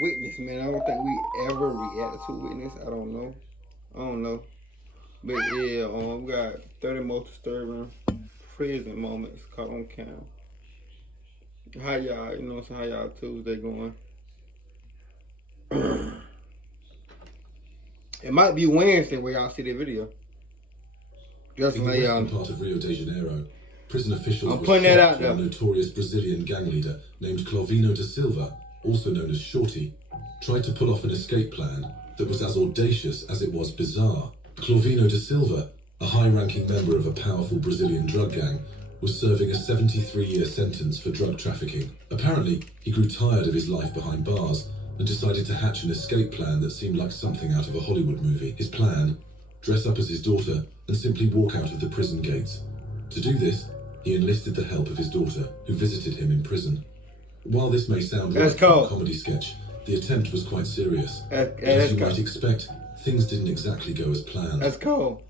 Witness, man. I don't think we ever reacted to Witness. I don't know. But yeah, we got 30 most disturbing prison moments caught on camera. How y'all, how y'all Tuesday going? It might be Wednesday where y'all see the video. Just in the western part of Rio de Janeiro, prison officials were shocked when a notorious Brazilian gang leader named Clovino da Silva, also known as Shorty, tried to pull off an escape plan that was as audacious as it was bizarre. Clovino da Silva, a high-ranking member of a powerful Brazilian drug gang, was serving a 73-year sentence for drug trafficking. Apparently, he grew tired of his life behind bars and decided to hatch an escape plan that seemed like something out of a Hollywood movie. His plan: dress up as his daughter and simply walk out of the prison gates. To do this, he enlisted the help of his daughter, who visited him in prison. While this may sound like a comedy sketch, the attempt was quite serious. As you might expect, things didn't exactly go as planned. That's cool.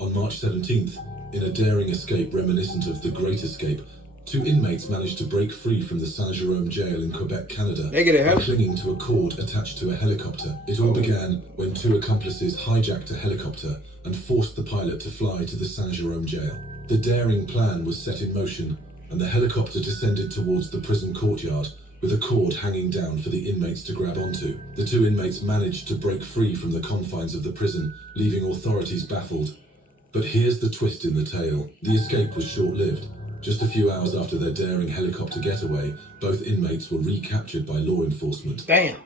On March 17th, in a daring escape reminiscent of the Great Escape, 2 inmates managed to break free from the Saint-Jérôme jail in Quebec, Canada, by clinging to a cord attached to a helicopter. It all began when 2 accomplices hijacked a helicopter and forced the pilot to fly to the Saint-Jérôme jail. The daring plan was set in motion, and the helicopter descended towards the prison courtyard, with a cord hanging down for the inmates to grab onto. The 2 inmates managed to break free from the confines of the prison, leaving authorities baffled. But here's the twist in the tale. The escape was short-lived. Just a few hours after their daring helicopter getaway, both inmates were recaptured by law enforcement. Damn.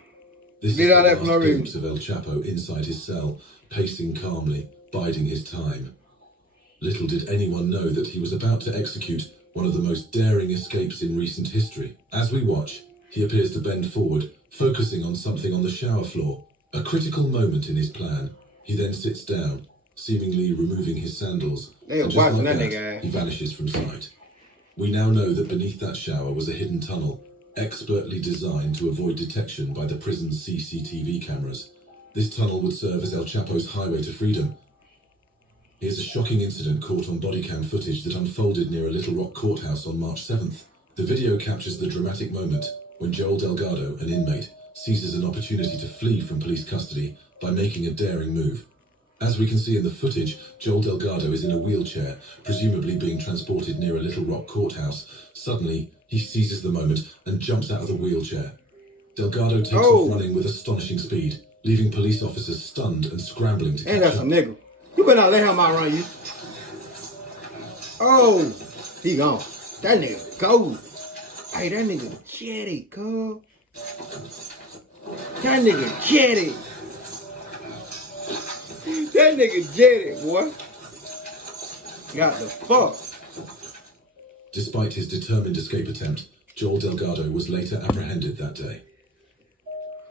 This is the last glimpse of El Chapo inside his cell, pacing calmly, biding his time. Little did anyone know that he was about to execute one of the most daring escapes in recent history. As we watch, he appears to bend forward, focusing on something on the shower floor. A critical moment in his plan. He then sits down, seemingly removing his sandals, and just like that, he vanishes from sight. We now know that beneath that shower was a hidden tunnel, expertly designed to avoid detection by the prison's CCTV cameras. This tunnel would serve as El Chapo's highway to freedom. Here's a shocking incident caught on bodycam footage that unfolded near a Little Rock courthouse on March 7th. The video captures the dramatic moment when Joel Delgado, an inmate, seizes an opportunity to flee from police custody by making a daring move. As we can see in the footage, Joel Delgado is in a wheelchair, presumably being transported near a Little Rock courthouse. Suddenly, he seizes the moment and jumps out of the wheelchair. Delgado takes off running with astonishing speed, leaving police officers stunned and scrambling to catch up. That's a nigga. You better not let him outrun you. Oh, he gone. That nigga go. Hey, that nigga jetty, cuz. That nigga jetty. That nigga jetty, boy. Got the fuck. Despite his determined escape attempt, Joel Delgado was later apprehended that day.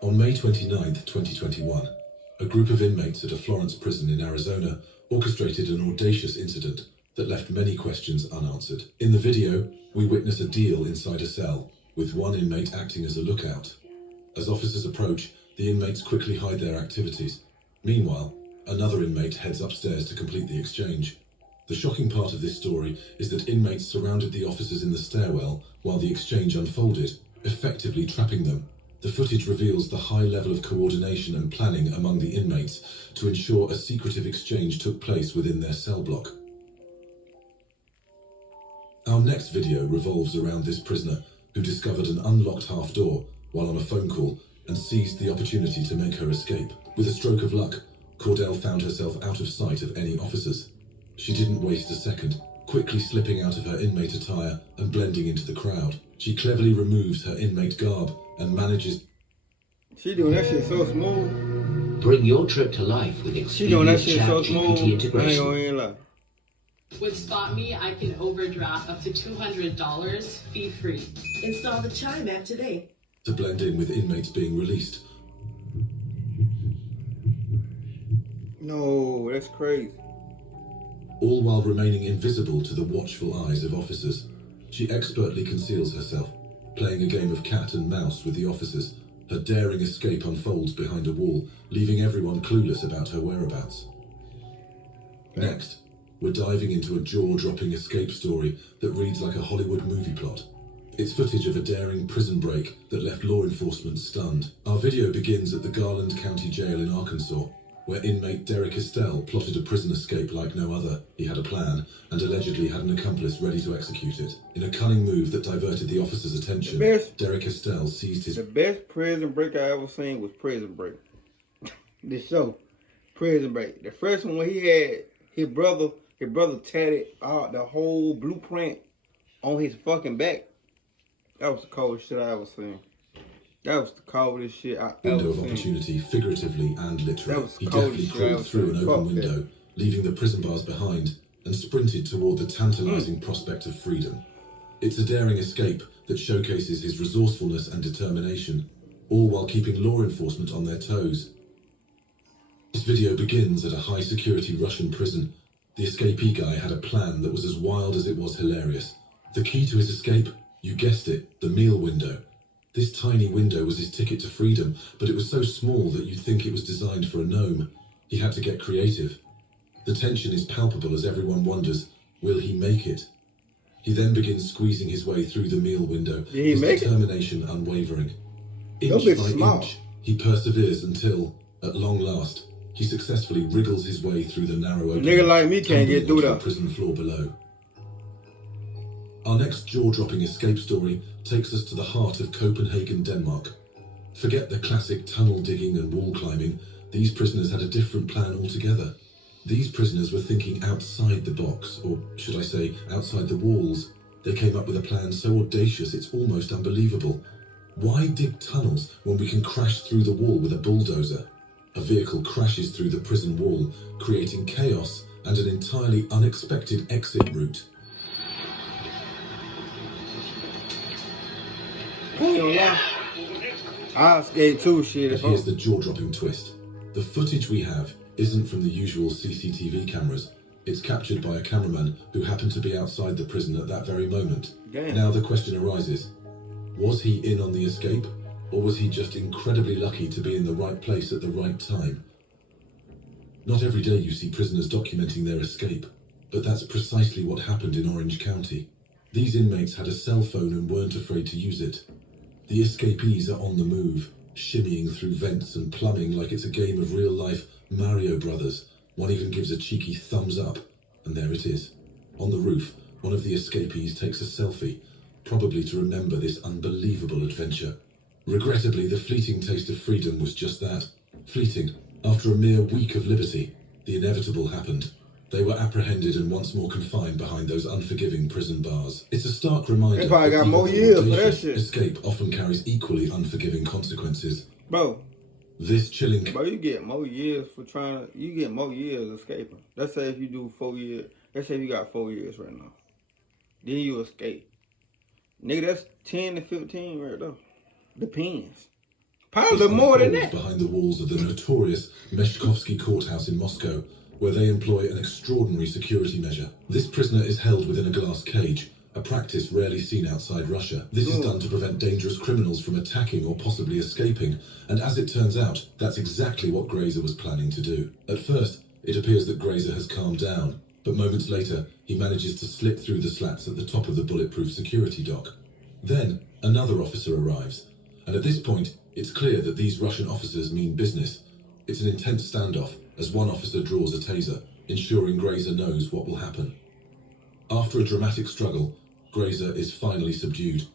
On May 29th, 2021, a group of inmates at a Florence prison in Arizona orchestrated an audacious incident that left many questions unanswered. In the video, we witness a deal inside a cell, with one inmate acting as a lookout. As officers approach, the inmates quickly hide their activities. Meanwhile, another inmate heads upstairs to complete the exchange. The shocking part of this story is that inmates surrounded the officers in the stairwell while the exchange unfolded, effectively trapping them. The footage reveals the high level of coordination and planning among the inmates to ensure a secretive exchange took place within their cell block. Our next video revolves around this prisoner who discovered an unlocked half door while on a phone call and seized the opportunity to make her escape. With a stroke of luck, Cordell found herself out of sight of any officers. She didn't waste a second, quickly slipping out of her inmate attire and blending into the crowd. She cleverly removes her inmate garb and manages... She doing that shit so smooth. Bring your trip to life with Experience ChatGPT integration. With SpotMe, I can overdraft up to $200 fee-free. Install the Chime app today. To blend in with inmates being released. No, that's crazy. All while remaining invisible to the watchful eyes of officers. She expertly conceals herself, playing a game of cat and mouse with the officers. Her daring escape unfolds behind a wall, leaving everyone clueless about her whereabouts. Next, we're diving into a jaw-dropping escape story that reads like a Hollywood movie plot. It's footage of a daring prison break that left law enforcement stunned. Our video begins at the Garland County Jail in Arkansas, where inmate Derek Estelle plotted a prison escape like no other. He had a plan and allegedly had an accomplice ready to execute it. In a cunning move that diverted the officer's attention, Derek Estelle seized his... The best Prison Break I ever seen was Prison Break. This show, Prison Break. The first one when he had his brother tatted out the whole blueprint on his fucking back. That was the coldest shit I ever seen. That was the coldest shit I ever window of seen. opportunity, figuratively and literally. That was He the deftly coldest shit I crawled ever through seen. an open Fuck window, that. leaving the prison bars behind, and sprinted toward the tantalizing prospect of freedom. It's a daring escape that showcases his resourcefulness and determination, all while keeping law enforcement on their toes. This video begins at a high-security Russian prison. The escapee guy had a plan that was as wild as it was hilarious. The key to his escape? You guessed it, the meal window. This tiny window was his ticket to freedom, but it was so small that you'd think it was designed for a gnome. He had to get creative. The tension is palpable as everyone wonders, will he make it? He then begins squeezing his way through the meal window, his determination unwavering. Inch by inch, he perseveres until, at long last, he successfully wriggles his way through the narrow opening, Nigga like me can't get through the that. prison floor below. Our next jaw-dropping escape story takes us to the heart of Copenhagen, Denmark. Forget the classic tunnel digging and wall climbing. These prisoners had a different plan altogether. These prisoners were thinking outside the box, or should I say, outside the walls. They came up with a plan so audacious it's almost unbelievable. Why dig tunnels when we can crash through the wall with a bulldozer? A vehicle crashes through the prison wall, creating chaos and an entirely unexpected exit route. I escaped too, shit. But here's the jaw-dropping twist. The footage we have isn't from the usual CCTV cameras. It's captured by a cameraman who happened to be outside the prison at that very moment. Damn. Now the question arises, was he in on the escape, or was he just incredibly lucky to be in the right place at the right time? Not every day you see prisoners documenting their escape, but that's precisely what happened in Orange County. These inmates had a cell phone and weren't afraid to use it. The escapees are on the move, shimmying through vents and plumbing like it's a game of real-life Mario Brothers. One even gives a cheeky thumbs up, and there it is. On the roof, one of the escapees takes a selfie, probably to remember this unbelievable adventure. Regrettably, the fleeting taste of freedom was just that, fleeting. After a mere week of liberty, the inevitable happened. They were apprehended and once more confined behind those unforgiving prison bars. It's a stark reminder They probably got more years for that shit. Escape often carries equally unforgiving consequences. Bro, This chilling... Bro, you get more years for you get more years escaping. Let's say if you do 4 years, let's say if you got 4 years right now. Then you escape. Nigga, that's 10 to 15 right there. Depends. Probably more than that. Behind the walls of the notorious Meshkovsky courthouse in Moscow, where they employ an extraordinary security measure. This prisoner is held within a glass cage, a practice rarely seen outside Russia. This is done to prevent dangerous criminals from attacking or possibly escaping, and as it turns out, that's exactly what Grazer was planning to do. At first, it appears that Grazer has calmed down, but moments later, he manages to slip through the slats at the top of the bulletproof security dock. Then, another officer arrives, and at this point, it's clear that these Russian officers mean business. It's an intense standoff as one officer draws a taser, ensuring Grazer knows what will happen. After a dramatic struggle, Grazer is finally subdued.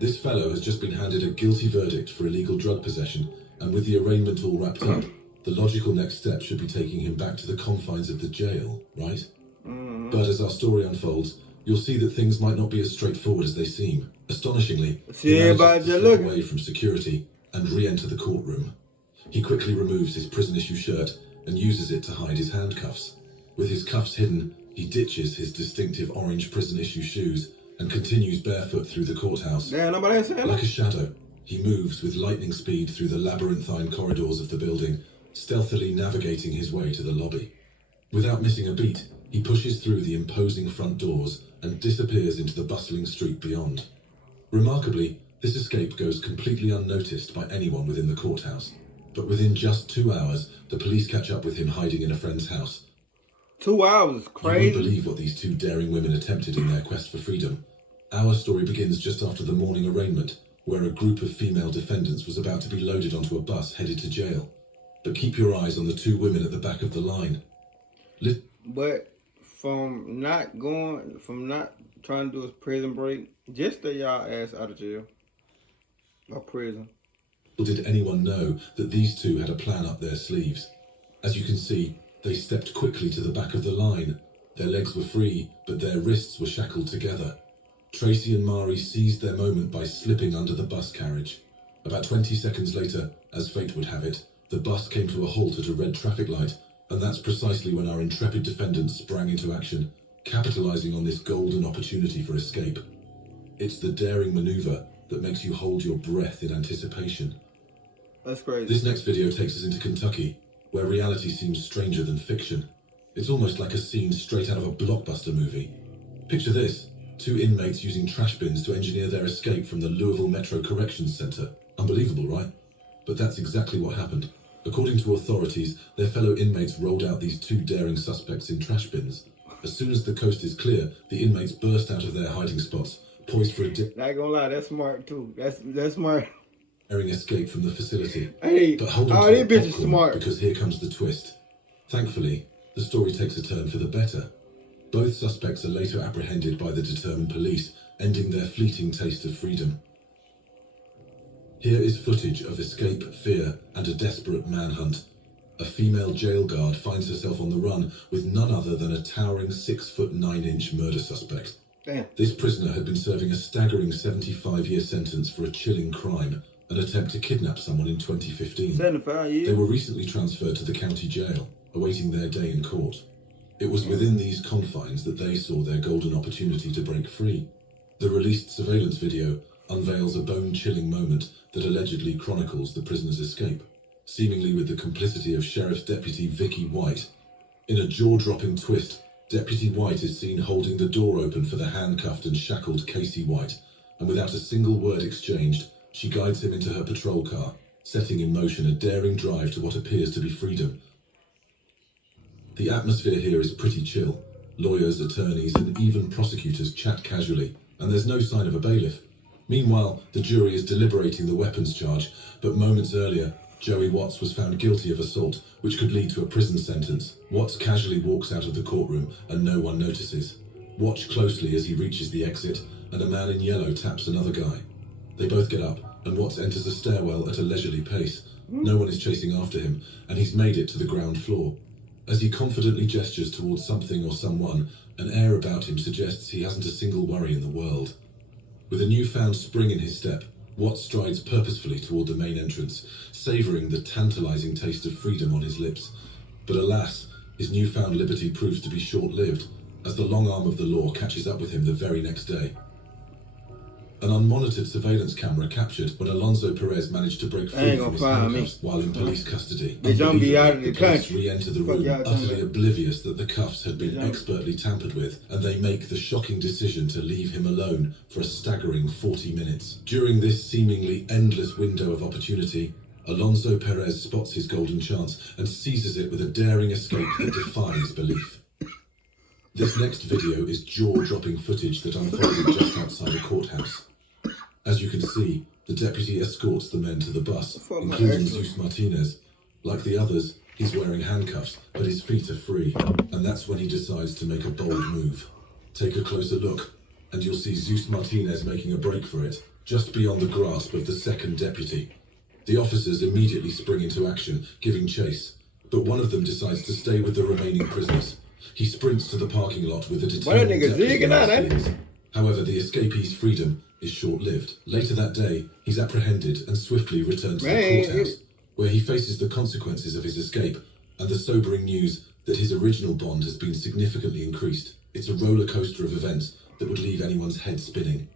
This fellow has just been handed a guilty verdict for illegal drug possession, and with the arraignment all wrapped up, the logical next step should be taking him back to the confines of the jail, right? But as our story unfolds, you'll see that things might not be as straightforward as they seem. Astonishingly, he manages to slip away from security and re-enter the courtroom. He quickly removes his prison-issue shirt and uses it to hide his handcuffs. With his cuffs hidden, he ditches his distinctive orange prison-issue shoes and continues barefoot through the courthouse. Damn, nobody ain't saying Like a shadow, he moves with lightning speed through the labyrinthine corridors of the building, stealthily navigating his way to the lobby. Without missing a beat, he pushes through the imposing front doors and disappears into the bustling street beyond. Remarkably, this escape goes completely unnoticed by anyone within the courthouse. But within just 2 hours, the police catch up with him hiding in a friend's house. 2 hours is You crazy. won't believe what these two daring women attempted in their quest for freedom. Our story begins just after the morning arraignment, where a group of female defendants was about to be loaded onto a bus headed to jail. But keep your eyes on the two women at the back of the line. But from not trying to do a prison break, just stay y'all ass out of jail or prison. Did anyone know that these two had a plan up their sleeves? As you can see, they stepped quickly to the back of the line. Their legs were free, but their wrists were shackled together. Tracy and Mari seized their moment by slipping under the bus carriage. About 20 seconds later, as fate would have it, the bus came to a halt at a red traffic light, and that's precisely when our intrepid defendants sprang into action, capitalizing on this golden opportunity for escape. It's the daring maneuver that makes you hold your breath in anticipation. That's crazy. This next video takes us into Kentucky, where reality seems stranger than fiction. It's almost like a scene straight out of a blockbuster movie. Picture this: 2 inmates using trash bins to engineer their escape from the Louisville Metro Corrections Center. Unbelievable, right? But that's exactly what happened. According to authorities, their fellow inmates rolled out these 2 daring suspects in trash bins. As soon as the coast is clear, the inmates burst out of their hiding spots, poised for a not gonna lie, that's smart too. That's smart. daring escape from the facility. Hey, but hold on all to these your bitches popcorn, smart. because here comes the twist. Thankfully, the story takes a turn for the better. Both suspects are later apprehended by the determined police, ending their fleeting taste of freedom. Here is footage of escape, fear, and a desperate manhunt. A female jail guard finds herself on the run with none other than a towering 6'9" murder suspect. Damn. This prisoner had been serving a staggering 75-year sentence for a chilling crime, an attempt to kidnap someone in 2015. 75 years. They were recently transferred to the county jail, awaiting their day in court. It was within these confines that they saw their golden opportunity to break free. The released surveillance video unveils a bone-chilling moment that allegedly chronicles the prisoner's escape, seemingly with the complicity of Sheriff's Deputy Vicky White. In a jaw-dropping twist, Deputy White is seen holding the door open for the handcuffed and shackled Casey White, and without a single word exchanged, she guides him into her patrol car, setting in motion a daring drive to what appears to be freedom. The atmosphere here is pretty chill. Lawyers, attorneys, and even prosecutors chat casually, and there's no sign of a bailiff. Meanwhile, the jury is deliberating the weapons charge, but moments earlier, Joey Watts was found guilty of assault, which could lead to a prison sentence. Watts casually walks out of the courtroom, and no one notices. Watch closely as he reaches the exit, and a man in yellow taps another guy. They both get up, and Watts enters a stairwell at a leisurely pace. No one is chasing after him, and he's made it to the ground floor. As he confidently gestures towards something or someone, an air about him suggests he hasn't a single worry in the world. With a newfound spring in his step, Watts strides purposefully toward the main entrance, savouring the tantalizing taste of freedom on his lips. But alas, his newfound liberty proves to be short-lived, as the long arm of the law catches up with him the very next day. An unmonitored surveillance camera captured when Alonzo Perez managed to break free from his handcuffs while in police custody. Bitch, I'm be out of the police country. re-enter the room, utterly oblivious that the cuffs had been expertly tampered with, and they make the shocking decision to leave him alone for a staggering 40 minutes. During this seemingly endless window of opportunity, Alonzo Perez spots his golden chance and seizes it with a daring escape that defies belief. This next video is jaw-dropping footage that unfolded just outside a courthouse. As you can see, the deputy escorts the men to the bus, including Zeus Martinez. Like the others, he's wearing handcuffs, but his feet are free, and that's when he decides to make a bold move. Take a closer look, and you'll see Zeus Martinez making a break for it, just beyond the grasp of the second deputy. The officers immediately spring into action, giving chase, but one of them decides to stay with the remaining prisoners. He sprints to the parking lot with a determined deputy. However, the escapee's freedom is short-lived. Later that day, he's apprehended and swiftly returned to the courthouse, where he faces the consequences of his escape and the sobering news that his original bond has been significantly increased. It's a roller coaster of events that would leave anyone's head spinning.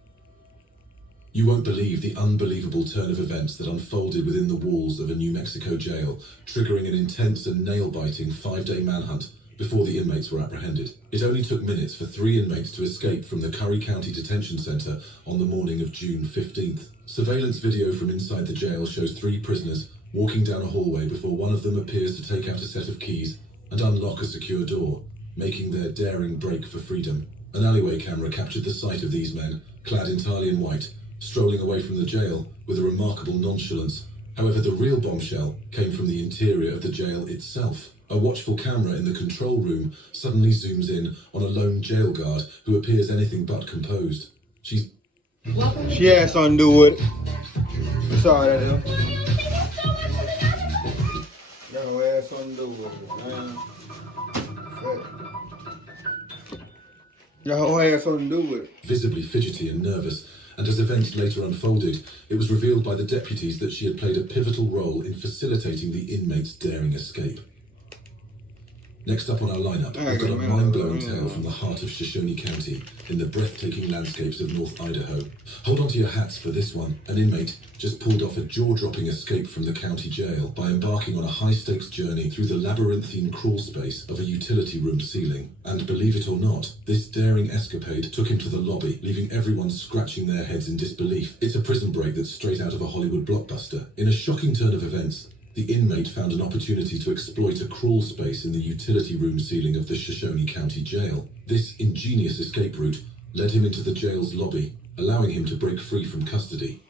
You won't believe the unbelievable turn of events that unfolded within the walls of a New Mexico jail, triggering an intense and nail-biting 5-day manhunt before the inmates were apprehended. It only took minutes for 3 inmates to escape from the Curry County Detention Center on the morning of June 15th. Surveillance video from inside the jail shows 3 prisoners walking down a hallway before one of them appears to take out a set of keys and unlock a secure door, making their daring break for freedom. An alleyway camera captured the sight of these men, clad entirely in white, strolling away from the jail with a remarkable nonchalance. However, the real bombshell came from the interior of the jail itself. A watchful camera in the control room suddenly zooms in on a lone jail guard who appears anything but composed. She had something to do with it. I'm sorry, that though. That whole had something to do with it, man. That whole had something to do with it. visibly fidgety and nervous, and as events later unfolded, it was revealed by the deputies that she had played a pivotal role in facilitating the inmates' daring escape. Next up on our lineup, we've got a mind-blowing tale from the heart of Shoshone County, in the breathtaking landscapes of North Idaho. Hold on to your hats for this one. An inmate just pulled off a jaw-dropping escape from the county jail by embarking on a high-stakes journey through the labyrinthine crawl space of a utility room ceiling. And believe it or not, this daring escapade took him to the lobby, leaving everyone scratching their heads in disbelief. It's a prison break that's straight out of a Hollywood blockbuster. In a shocking turn of events, the inmate found an opportunity to exploit a crawl space in the utility room ceiling of the Shoshone County Jail. This ingenious escape route led him into the jail's lobby, allowing him to break free from custody.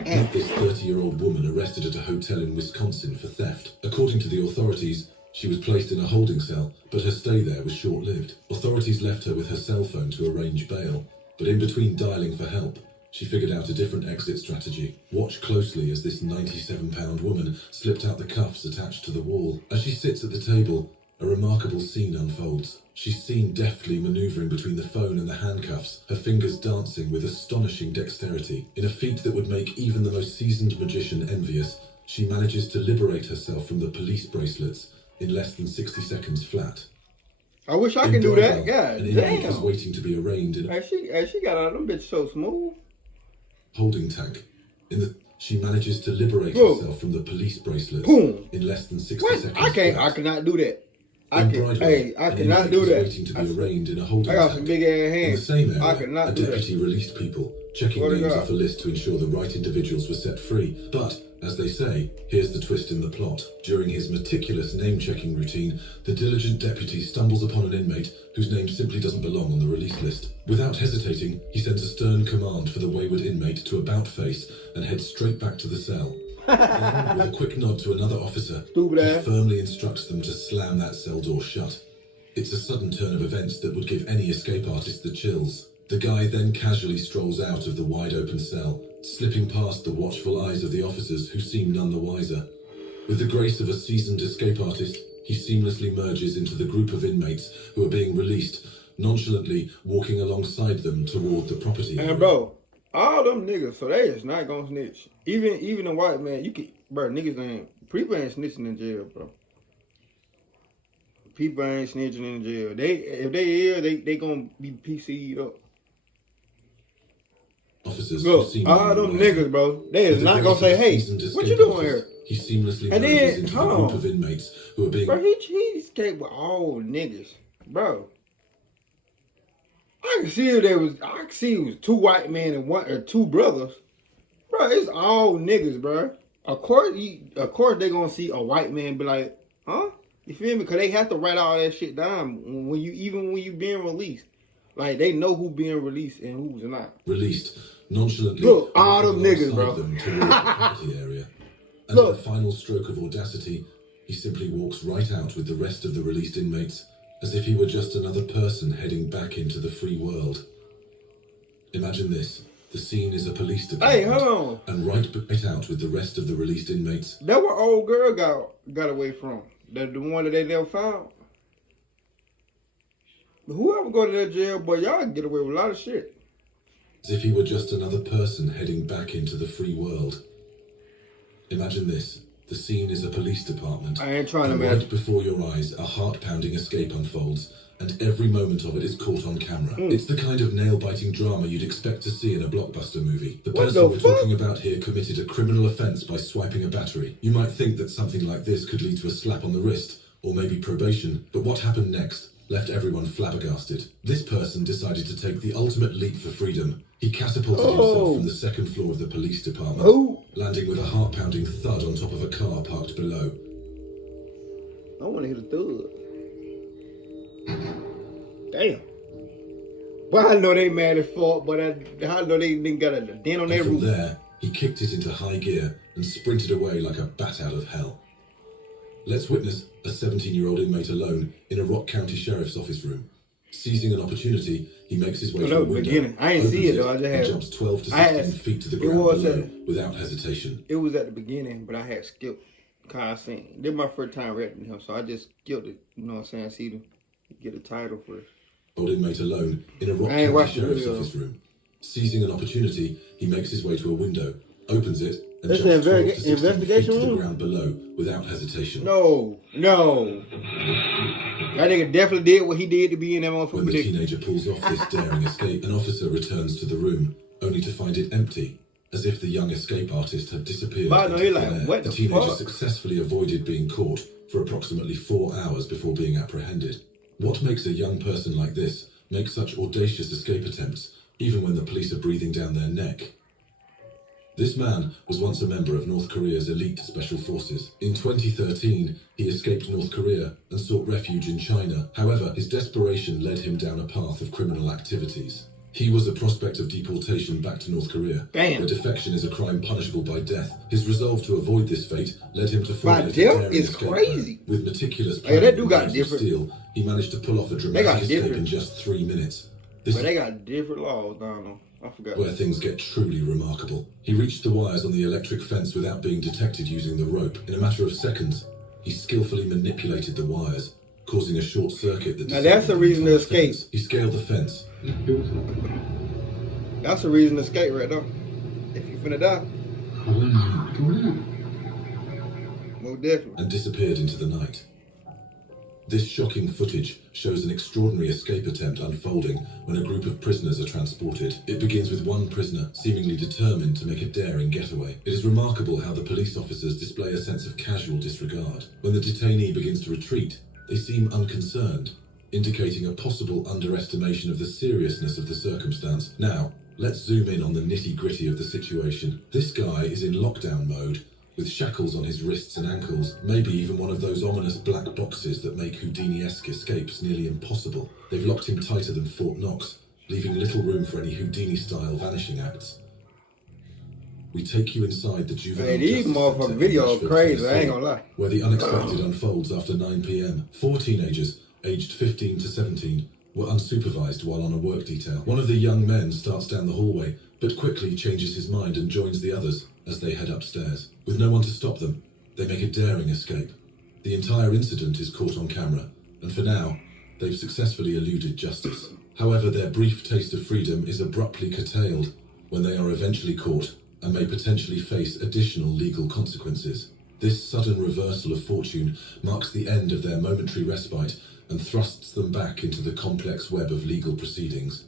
Not this 30-year-old woman arrested at a hotel in Wisconsin for theft. According to the authorities, she was placed in a holding cell, but her stay there was short-lived. Authorities left her with her cell phone to arrange bail, but in between dialing for help, she figured out a different exit strategy. Watch closely as this 97-pound woman slipped out the cuffs attached to the wall. As she sits at the table, a remarkable scene unfolds. She's seen deftly maneuvering between the phone and the handcuffs, her fingers dancing with astonishing dexterity. In a feat that would make even the most seasoned magician envious, she manages to liberate herself from the police bracelets in less than 60 seconds flat. I wish I could do that. God an inmate was damn. waiting to be arraigned in a She got out of them bitches so smooth. holding tank. She manages to liberate Boom. herself from the police bracelets Boom. in less than 60 What? seconds. I cannot do that. I In can. Bridewell, Hey, I an cannot inmate do was that. waiting to be arraigned in a holding I got tank. some big ass In the hands. same area, I cannot a do that. deputy released people, checking Swear to names God. off a list to ensure the right individuals were set free. But, as they say, here's the twist in the plot. During his meticulous name-checking routine, the diligent deputy stumbles upon an inmate whose name simply doesn't belong on the release list. Without hesitating, he sends a stern command for the wayward inmate to about-face and head straight back to the cell. Then, with a quick nod to another officer, Stupid he ass. firmly instructs them to slam that cell door shut. It's a sudden turn of events that would give any escape artist the chills. The guy then casually strolls out of the wide-open cell, slipping past the watchful eyes of the officers who seem none the wiser. With the grace of a seasoned escape artist, he seamlessly merges into the group of inmates who are being released, nonchalantly walking alongside them toward the property area. And bro, all them niggas, so they is not gonna snitch. Even a white man, you can, bro. Niggas ain't, people ain't snitching in jail, bro. People ain't snitching in jail. If they here, they gonna be PC'd up. Officers Look, who seem all none the them wiser. niggas, bro, they With is the not grace gonna of say, a hey, seasoned what you escape doing here? artist, he seamlessly And merges then, into the hold group on. of inmates who are being... Bro, he escaped with all niggas, bro. I can see if it was two white men and one or two brothers, bro. It's all niggas, bro. Of course they gonna see a white man and be like, huh? You feel me? Because they have to write all that shit down when you being released. Like they know who being released and who's not. released, nonchalantly Look, all them walking niggas, bro. alongside them towards the party area. And Look. in a final stroke of audacity, he simply walks right out with the rest of the released inmates, as if he were just another person heading back into the free world. Imagine this. The scene is a police department. Hey, hold on. And right out with the rest of the released inmates. That where old girl got away from. The one that they never found. Whoever go to that jail, boy, y'all can get away with a lot of shit. As if he were just another person heading back into the free world. Imagine this. The scene is a police department. I ain't trying to And imagine. right before your eyes, a heart-pounding escape unfolds, and every moment of it is caught on camera. It's the kind of nail-biting drama you'd expect to see in a blockbuster movie. The What person the we're fuck? talking about here committed a criminal offense by swiping a battery. You might think that something like this could lead to a slap on the wrist, or maybe probation, but what happened next left everyone flabbergasted. This person decided to take the ultimate leap for freedom. He catapulted himself from the second floor of the police department, Who? landing with a heart-pounding thud on top of a car parked below. I want to hit a thug. Damn. But I know they mad as fuck, but I know they didn't got a dent on their And from roof. there, he kicked it into high gear and sprinted away like a bat out of hell. Let's witness a 17-year-old inmate alone in a Rock County Sheriff's Office room. Seizing an opportunity, he makes his way to a window, beginning. I ain't see it though. I just and had jumps 12 to 16 feet to the ground below without hesitation. It was at the beginning, but I had skipped. Cause I seen this my first time reading him, so I just skipped it. You know what I'm saying? See to get a title first. Old inmate alone in a Rock County Sheriff's Office room. Seizing an opportunity, he makes his way to a window, opens it, and jumps 12 to 16 feet to the ground below without hesitation. No. That nigga definitely did what he did to be in that motherfucker. When the teenager pulls off this daring escape, an officer returns to the room, only to find it empty, as if the young escape artist had disappeared. But no, what the teenager successfully avoided being caught for approximately 4 hours before being apprehended. What makes a young person like this make such audacious escape attempts, even when the police are breathing down their neck? This man was once a member of North Korea's elite special forces. In 2013, he escaped North Korea and sought refuge in China. However, his desperation led him down a path of criminal activities. He was a prospect of deportation back to North Korea, where defection is a crime punishable by death. His resolve to avoid this fate led him to formulate a daring escape plan. With meticulous planning and steel, he managed to pull off a dramatic escape in just 3 minutes. But they got different laws down there. I forgot. Where things get truly remarkable. He reached the wires on the electric fence without being detected using the rope. In a matter of seconds, he skillfully manipulated the wires, causing a short circuit that... Now that's the reason to escape. He scaled the fence. That's the reason to escape right there. If you finna die. Most definitely. And disappeared into the night. This shocking footage shows an extraordinary escape attempt unfolding when a group of prisoners are transported. It begins with one prisoner seemingly determined to make a daring getaway. It is remarkable how the police officers display a sense of casual disregard. When the detainee begins to retreat, they seem unconcerned, indicating a possible underestimation of the seriousness of the circumstance. Now, let's zoom in on the nitty-gritty of the situation. This guy is in lockdown mode, with shackles on his wrists and ankles, maybe even one of those ominous black boxes that make Houdini-esque escapes nearly impossible. They've locked him tighter than Fort Knox, leaving little room for any Houdini-style vanishing acts. We take you inside the juvenile these motherfucking videos crazy, I ain't gonna lie. Where the unexpected unfolds after 9 p.m. 4 teenagers, aged 15 to 17, were unsupervised while on a work detail. One of the young men starts down the hallway, but quickly changes his mind and joins the others as they head upstairs. With no one to stop them, they make a daring escape. The entire incident is caught on camera, and for now, they've successfully eluded justice. However, their brief taste of freedom is abruptly curtailed when they are eventually caught and may potentially face additional legal consequences. This sudden reversal of fortune marks the end of their momentary respite and thrusts them back into the complex web of legal proceedings.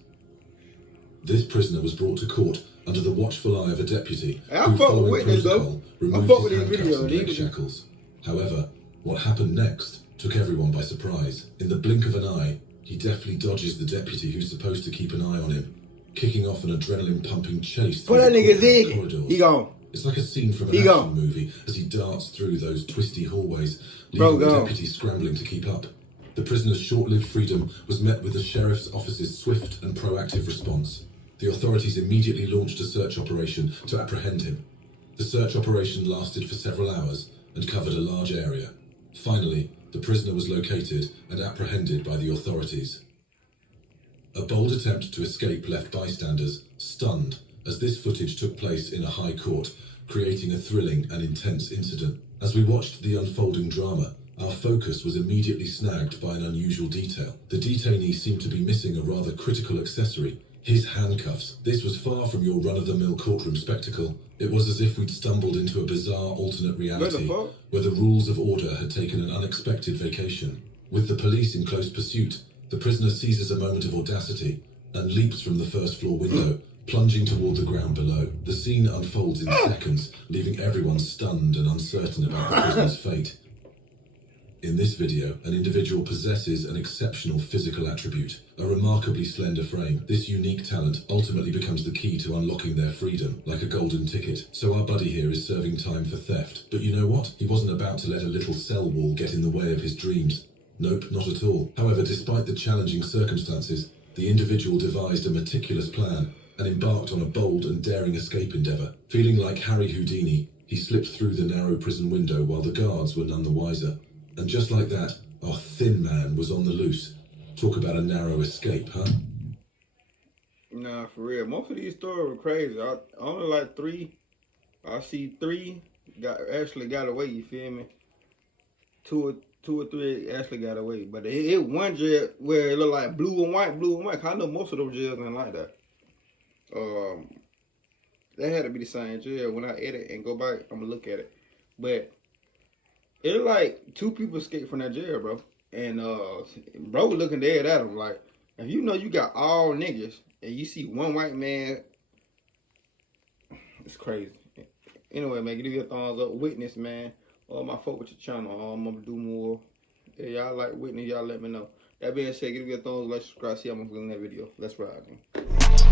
This prisoner was brought to court under the watchful eye of a deputy who, following protocol, removed his handcuffs and leg shackles. However, what happened next took everyone by surprise. In the blink of an eye, he deftly dodges the deputy who's supposed to keep an eye on him, kicking off an adrenaline-pumping chase through the corridors. He gone. It's like a scene from an action movie as he darts through those twisty hallways, leaving the deputy scrambling to keep up. The prisoner's short-lived freedom was met with the sheriff's office's swift and proactive response. The authorities immediately launched a search operation to apprehend him. The search operation lasted for several hours and covered a large area. Finally, the prisoner was located and apprehended by the authorities. A bold attempt to escape left bystanders stunned as this footage took place in a high court, creating a thrilling and intense incident. As we watched the unfolding drama, our focus was immediately snagged by an unusual detail. The detainee seemed to be missing a rather critical accessory: his handcuffs. This was far from your run-of-the-mill courtroom spectacle. It was as if we'd stumbled into a bizarre alternate reality where the rules of order had taken an unexpected vacation. With the police in close pursuit, the prisoner seizes a moment of audacity and leaps from the first-floor window, plunging toward the ground below. The scene unfolds in seconds, leaving everyone stunned and uncertain about the prisoner's fate. In this video, an individual possesses an exceptional physical attribute, a remarkably slender frame. This unique talent ultimately becomes the key to unlocking their freedom, like a golden ticket. So our buddy here is serving time for theft. But you know what? He wasn't about to let a little cell wall get in the way of his dreams. Nope, not at all. However, despite the challenging circumstances, the individual devised a meticulous plan and embarked on a bold and daring escape endeavour. Feeling like Harry Houdini, he slipped through the narrow prison window while the guards were none the wiser. And just like that, our thin man was on the loose. Talk about a narrow escape, huh? Nah, for real. Most of these stories were crazy. I only like 3. I see 3 actually got away, you feel me? Two or three actually got away. But it one jail where it looked like blue and white. I know most of those jails ain't like that. That had to be the same jail. When I edit and go back, I'm gonna look at it. But it looked like 2 people escaped from that jail, bro. And bro was looking dead at him like, if you know you got all niggas and you see one white man, it's crazy. Anyway, man, give you a thumbs up. Witness, man. My folk with your channel. I'm gonna do more. If y'all like Witness, y'all let me know. That being said, give me a thumbs up, like, subscribe, see how I'm gonna do in that video. Let's ride, man.